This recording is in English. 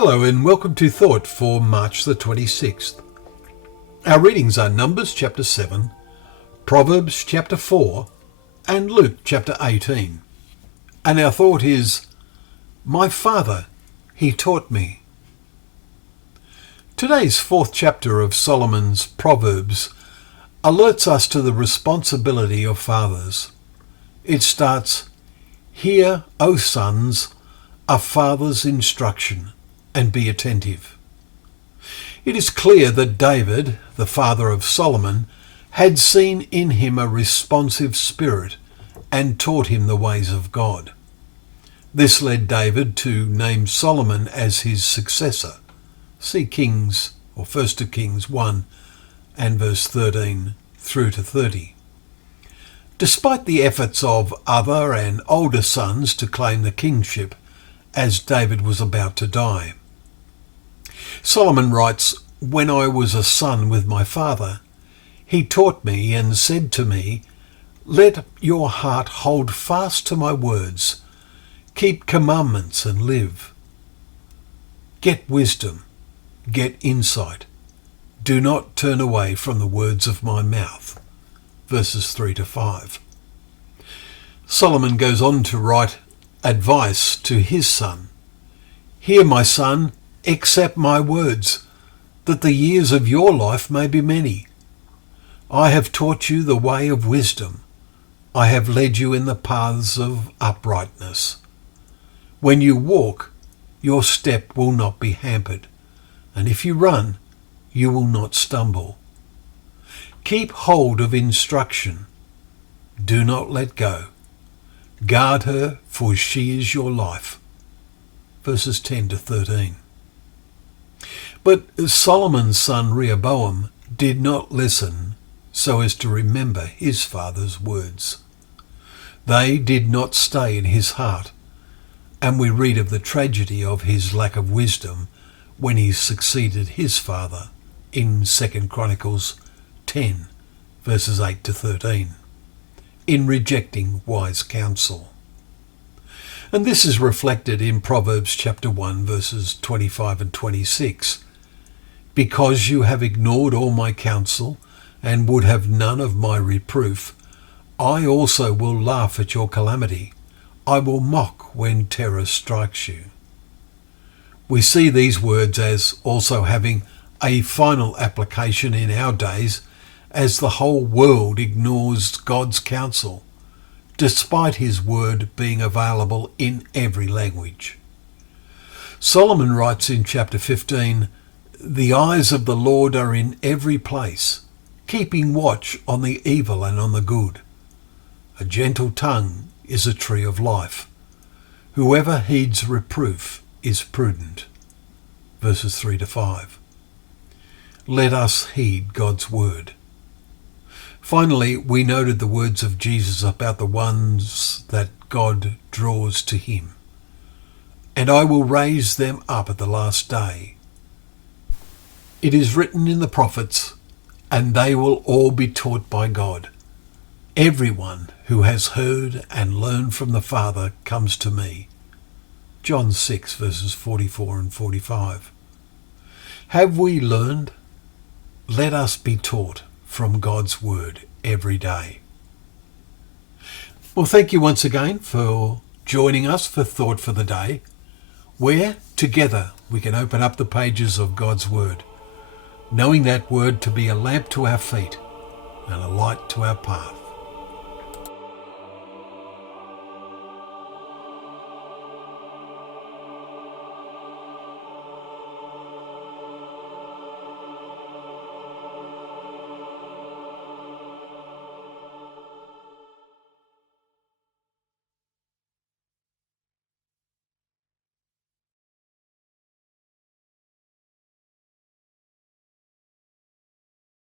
Hello and welcome to Thought for March the 26th. Our readings are Numbers chapter 7, Proverbs chapter 4 and Luke chapter 18. And our thought is, My Father, He taught me. Today's fourth chapter of Solomon's Proverbs alerts us to the responsibility of fathers. It starts, Hear, O sons, a father's instruction, and be attentive. It is clear that David, the father of Solomon, had seen in him a responsive spirit and taught him the ways of God. This led David to name Solomon as his successor. See Kings, or 1 Kings 1 and verse 13 through to 30. Despite the efforts of other and older sons to claim the kingship, as David was about to die. Solomon writes, When I was a son with my father, he taught me and said to me, Let your heart hold fast to my words, keep commandments and live. Get wisdom, get insight, do not turn away from the words of my mouth. Verses 3 to 5. Solomon goes on to write advice to his son. Hear, my son, accept my words, that the years of your life may be many. I have taught you the way of wisdom. I have led you in the paths of uprightness. When you walk, your step will not be hampered, and if you run, you will not stumble. Keep hold of instruction. Do not let go. Guard her, for she is your life. Verses 10 to 13. But Solomon's son Rehoboam did not listen so as to remember his father's words. They did not stay in his heart, and we read of the tragedy of his lack of wisdom when he succeeded his father in 2 Chronicles 10, verses 8 to 13, in rejecting wise counsel. And this is reflected in Proverbs chapter 1, verses 25 and 26. Because you have ignored all my counsel and would have none of my reproof, I also will laugh at your calamity. I will mock when terror strikes you. We see these words as also having a final application in our days as the whole world ignores God's counsel, despite his word being available in every language. Solomon writes in chapter 15, The eyes of the Lord are in every place, keeping watch on the evil and on the good. A gentle tongue is a tree of life. Whoever heeds reproof is prudent. Verses 3 to 5. Let us heed God's word. Finally, we noted the words of Jesus about the ones that God draws to him. And I will raise them up at the last day. It is written in the prophets, and they will all be taught by God. Everyone who has heard and learned from the Father comes to me. John 6, verses 44 and 45. Have we learned? Let us be taught from God's word every day. Well, thank you once again for joining us for Thought for the Day, where together we can open up the pages of God's word, knowing that word to be a lamp to our feet and a light to our path.